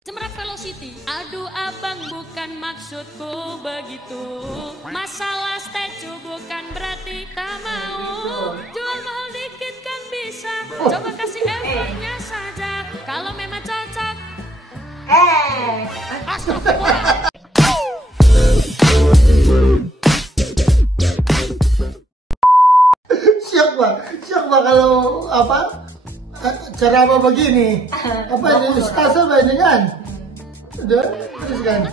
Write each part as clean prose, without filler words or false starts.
Jemrak Velocity. Aduh abang, bukan maksudku begitu. Masalah statue bukan berarti tak mau. Jual mahal dikit kan bisa. Coba kasih effortnya saja. Kalau memang cocok. Astagfirullah. Siap pak kalau cara apa begini? Apa ini ustazah ini kan? Udah, terus kan?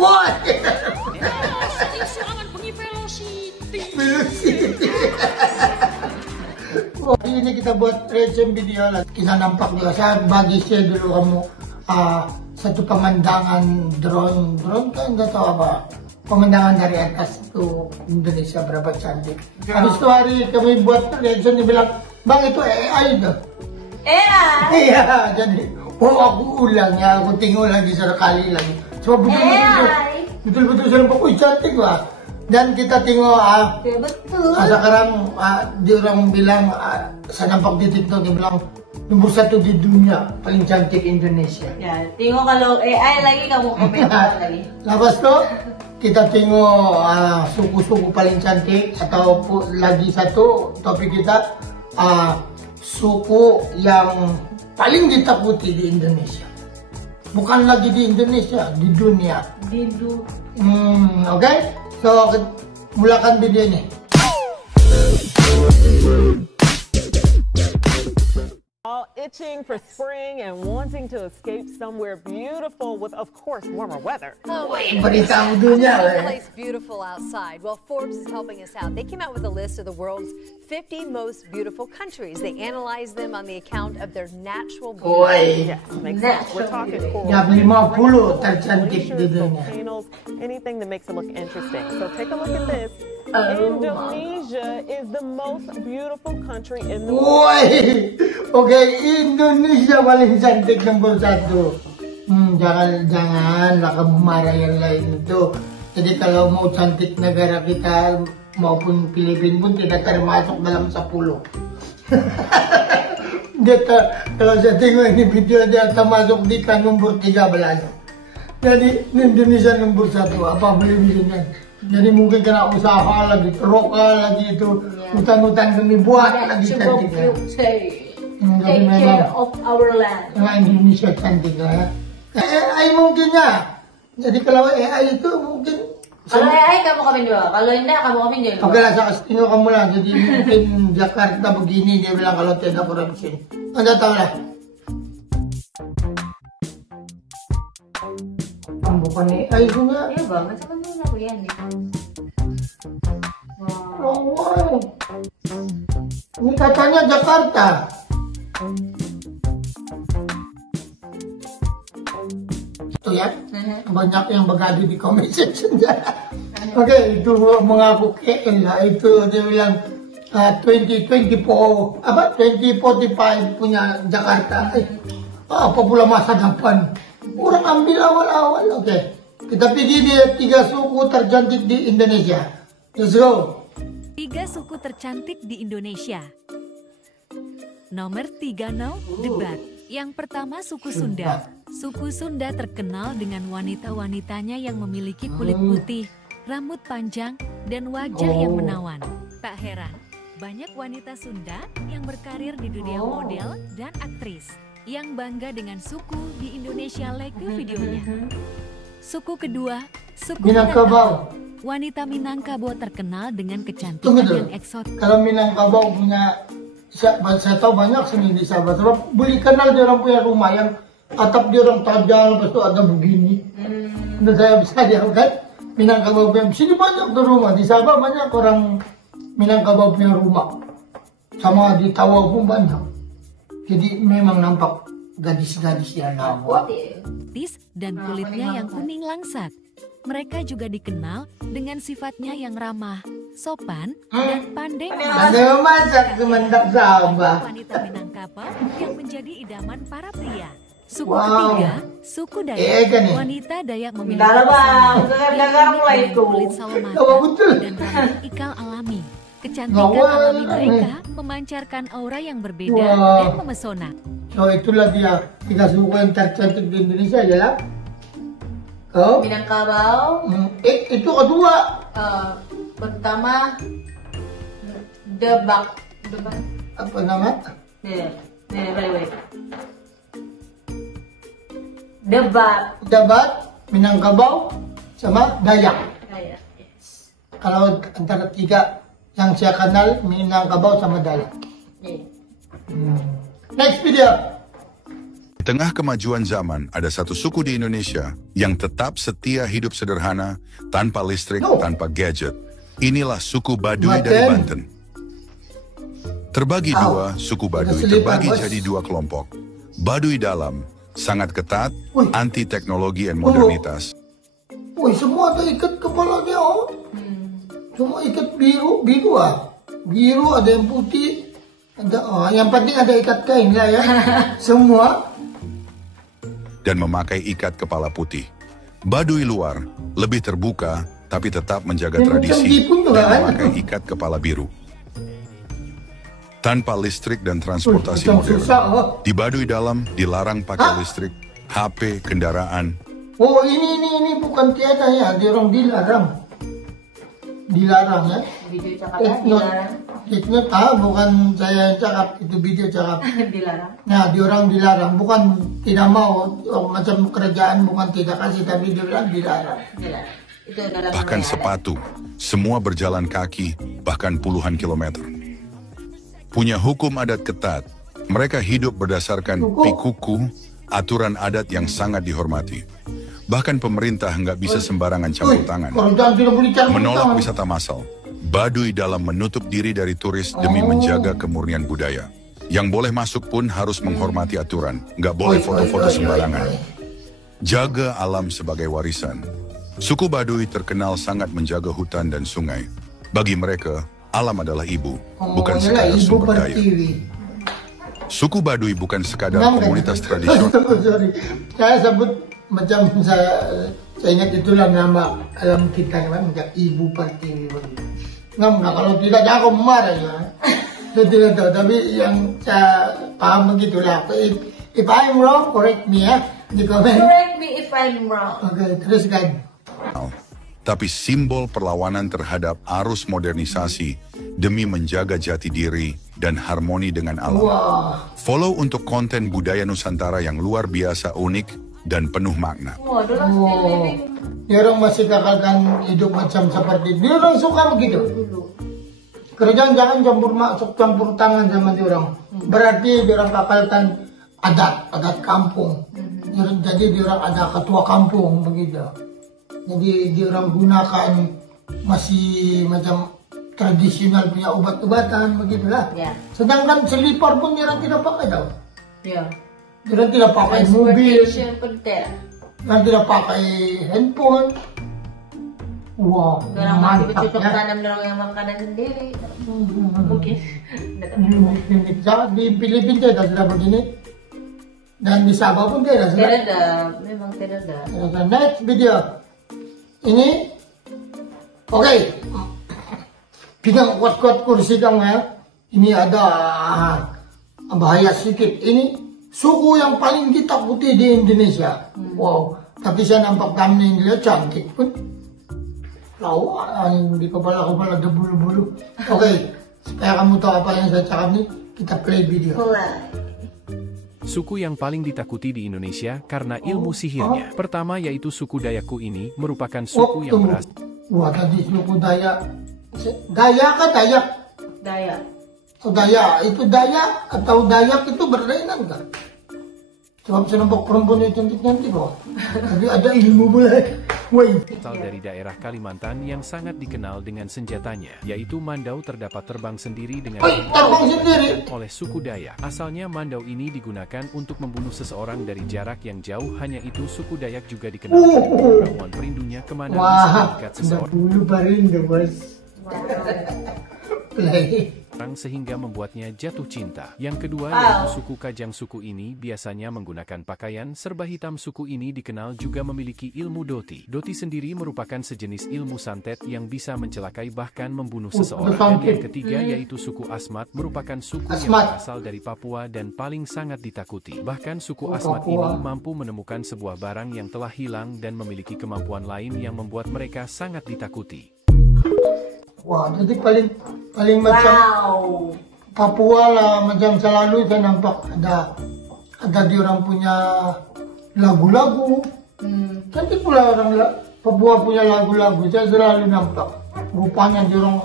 Wah, Velocity. Wah, ini kita buat reaction video lah. Kita nampak juga, saya bagi share dulu kamu satu pemandangan drone kan nggak tahu apa. Pemandangan dari atas itu Indonesia berapa cantik. Habis itu hari kami buat reaction, dia bilang, bang itu AI itu. AI? Iya, jadi aku ulang ya, aku tengok lagi sekali lagi. Coba betul-betul saya nampak, cantik lah. Dan kita tengok, betul. Sekarang dia orang bilang, saya nampak di TikTok, dia bilang, nomor 1 di dunia, paling cantik Indonesia. Ya, tengok kalau AI lagi kamu komentar lagi. Lepas itu kita tengok suku-suku paling cantik, atau lagi satu topik kita suku yang paling ditakuti di Indonesia. Bukan lagi di Indonesia, di dunia. Oke? So, mulakan video ini. All itching for spring and wanting to escape somewhere beautiful with, of course, warmer weather. Berita dunia lah. Place beautiful outside. Well, Forbes is helping us out. They came out with a list of the world's 50 most beautiful countries. They analyzed them on the account of their natural beauty. Yes, makes sense. We're talking coral. Yang 50 tercantik di dunia. Volcanoes, anything that makes it look interesting. So take a look at this. Indonesia is the most beautiful country in the world. Woi, oke, Indonesia paling cantik nomor 1. Janganlah kamu marah yang lain itu. Jadi kalau mau cantik negara kita maupun Filipina pun tidak termasuk dalam 10. Kalau saya tengok ini video, dia termasuk di nomor 13. Jadi Indonesia nomor 1, apa boleh bilang? Jadi mungkin kena usaha lagi, roka lagi itu, hutan-hutan kami buat lagi cantik ya. Take care of our land. Indonesia cantik ya. AI mungkin ya. Jadi kalau AI itu mungkin. Kalau AI kamu komen dulu, kalau enggak kamu komen dulu. Oke lah, saya tengok kamu lah. Jadi mungkin Jakarta begini, dia bilang kalau tidak korupsi. Anda tahu lah. Bukan AI punya. Iya banget sama aku ya nih. Wow. Ini katanya Jakarta. Itu ya, banyak yang bergaduh di comment section. Oke, itu mengaku KL lah. Itu dia bilang 2024 2045 punya Jakarta. Apa pula masa depan? Orang ambil awal-awal. Oke. Kita pergi di 3 suku tercantik di Indonesia. Let's go. 3 suku tercantik di Indonesia. Nomor 3, debat. Yang pertama suku Sunda. Suku Sunda terkenal dengan wanita-wanitanya yang memiliki kulit putih, rambut panjang, dan wajah yang menawan. Tak heran, banyak wanita Sunda yang berkarir di dunia model dan aktris yang bangga dengan suku di Indonesia. Like videonya. Suku kedua, suku Minangkabau. Wanita Minangkabau terkenal dengan kecantikan yang eksotis. Kalau Minangkabau punya, saya tahu banyak seni di Sabah. Sebab beli kenal dia orang punya rumah yang atap dia orang tajam, lepas itu ada begini. Dan saya bisa diangkat Minangkabau punya. Sini banyak tuh rumah di Sabah, banyak orang Minangkabau punya rumah. Sama di Tawau pun banyak. Jadi memang nampak gadis-gadis yang nampak. Dan kulitnya yang kuning langsat. Mereka juga dikenal dengan sifatnya yang ramah, sopan, dan pandai memasak sementak Sabah. Wanita Minangkabau yang menjadi idaman para pria. Suku ketiga, suku Dayak. Wanita Dayak memiliki kulit sawo matang dan rambut ikal alami. Kecantikan alami mereka memancarkan aura yang berbeda dan memesona. So itulah dia 3 suku yang tercantik di Indonesia ya. Oh. Minangkabau. Itu kedua. Pertama Debak. Apa nama? Balik. Debat, Minangkabau, sama Dayak. Kalau antara 3 yang saya kenal, Minangkabau sama Dayak. Next video. Di tengah kemajuan zaman, ada satu suku di Indonesia yang tetap setia hidup sederhana, tanpa listrik, tanpa gadget. Inilah suku Baduy dari Banten. Terbagi dua, suku Baduy terbagi jadi 2 kelompok. Baduy dalam, sangat ketat, anti teknologi dan modernitas. Wih, semua ada ikat kepalanya, Semua ikat biru ada yang putih, ada, yang penting ada ikat kain lah ya, semua. Dan memakai ikat kepala putih. Baduy luar, lebih terbuka, tapi tetap menjaga tradisi dan memakai ikat kepala biru. Tanpa listrik dan transportasi modern. Di Baduy dalam dilarang pakai listrik, HP, kendaraan. Oh ini bukan tiada ya, dia orang dilarang ya. Video cakapnya dilarang. Itu bukan saya yang cakap, itu video cakap. Dilarang. Nah, dia orang dilarang, bukan tidak mau, macam kerjaan bukan tidak kasih, tapi dia bilang dilarang. Itu dalam Bahkan sepatu, semua berjalan kaki, bahkan puluhan kilometer. Punya hukum adat ketat, mereka hidup berdasarkan pikuku, aturan adat yang sangat dihormati. Bahkan pemerintah nggak bisa sembarangan campur tangan. Menolak wisata massal, Baduy dalam menutup diri dari turis demi menjaga kemurnian budaya. Yang boleh masuk pun harus menghormati aturan, nggak boleh foto-foto sembarangan. Jaga alam sebagai warisan. Suku Baduy terkenal sangat menjaga hutan dan sungai. Bagi mereka, alam adalah ibu, bukan sekadar sumber daya. Suku Baduy bukan sekadar komunitas tradisional. Sorry, saya sebut macam saya ingat itulah nama alam kita memang ibu pertiwi. Nggak, kalau tidak aku marah ya. Saya tidak tahu, tapi yang saya paham begitulah. If I'm wrong, correct me ya di komen. Correct me if I'm wrong. Oke, teruskan. Tapi simbol perlawanan terhadap arus modernisasi demi menjaga jati diri dan harmoni dengan alam. Follow untuk konten budaya Nusantara yang luar biasa unik dan penuh makna. Dia orang masih gagalkan hidup macam seperti dia orang suka begitu. Kerjaan jangan campur tangan sama dia orang. Berarti dia orang gagalkan adat kampung. Jadi dia orang ada ketua kampung begitu. Jadi dia orang gunakan masih macam tradisional punya obat-obatan begitulah. Sedangkan selipar pun dia orang tidak pakai tau. Dia orang tidak pakai mobil. Dan tidak pakai handphone. Wow, mantap ya. Tanam orang yang makanan sendiri. Mungkin. Di Filipina tidak sudah begini. Dan di Sabah pun tidak sudah. Tidak ada, memang tidak ada. Next video. Ini, oke. Pegang kuat-kuat kursi kamu ya. Ini ada bahaya sedikit. Ini suku yang paling ditakuti di Indonesia. Wow, tapi saya nampak thumbnail dia cantik pun. Lawa di kepala-kepala ada bulu-bulu. Oke, supaya kamu tahu apa yang saya cakap nih, kita play video. Suku yang paling ditakuti di Indonesia karena ilmu sihirnya. Pertama yaitu suku Dayaku ini merupakan suku yang berasal. Wah, tadi suku Dayak. Dayak kan Dayak? Dayak. Oh, Dayak. Itu Dayak atau Dayak itu berlainan kan? Sebab saya nampak perempuan yang cantik-cantik kok. Tapi ada ilmu pula. Asal dari daerah Kalimantan yang sangat dikenal dengan senjatanya, yaitu mandau terdapat terbang sendiri dengan oleh suku Dayak. Asalnya mandau ini digunakan untuk membunuh seseorang dari jarak yang jauh. Hanya itu suku Dayak juga dikenal dengan ramuan perindunya kemana bisa dekat seseorang. Dulu perindu bos. Play. sehingga membuatnya jatuh cinta. Yang kedua yaitu suku Kajang. Suku ini biasanya menggunakan pakaian serba hitam. Suku ini dikenal juga memiliki ilmu doti. Doti sendiri merupakan sejenis ilmu santet yang bisa mencelakai bahkan membunuh seseorang. Dan yang ketiga yaitu suku Asmat, merupakan suku yang berasal dari Papua dan paling sangat ditakuti. Bahkan suku Asmat ini mampu menemukan sebuah barang yang telah hilang dan memiliki kemampuan lain yang membuat mereka sangat ditakuti. Wah, jadi paling macam Papua lah, macam selalu saya nampak ada di orang punya lagu-lagu. Cantik pula orang Papua punya lagu-lagu, saya selalu nampak. Rupanya di orang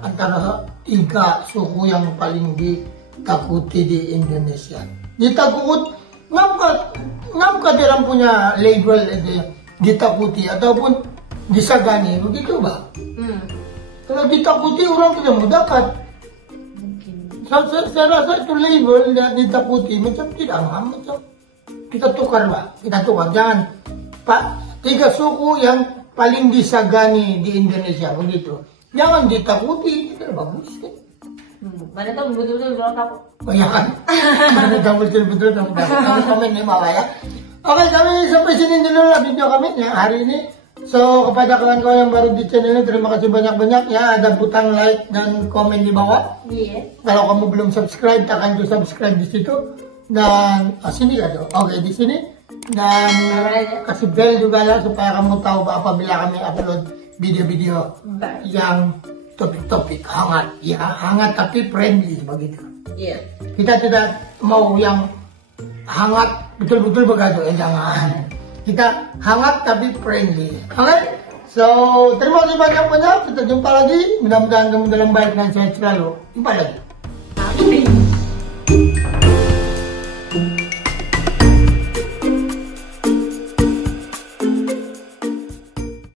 antara 3 suku yang paling ditakuti di Indonesia. Ditakut, ngapkah dia orang punya label ditakuti ataupun disagani, begitu Mbak? Kalau ditakuti orang tidak mau dekat. Saya rasa itu label dan ditakuti macam tidak macam kita tukar Mbak, kita tukar. Jangan Pak, 3 suku yang paling disagani di Indonesia, begitu. Jangan ditakuti, tidak bagus kan? Mana tahu betul-betul orang takut. Oh ya kan? Mana tahu betul-betul orang takut. Kami komen di bawah ya. Oke, kami sampai sini dulu lah video kami ya hari ini. So, kepada kawan-kawan yang baru di channel ini, terima kasih banyak-banyak ya. Ada butang like dan komen di bawah. Kalau kamu belum subscribe, tekan to subscribe di situ. Dan sini lah tuh. Oke, di sini. Dan kasih bell juga lah supaya kamu tahu apabila kami upload video-video yang topik-topik hangat. Ya, hangat tapi friendly begitu. Kita tidak mau yang hangat betul-betul begitu, jangan. Kita hangat tapi friendly. Oke? So, terima kasih banyak-banyak. Kita jumpa lagi. Mudah-mudahan kamu dalam baik dan sehat selalu. Jumpa lagi.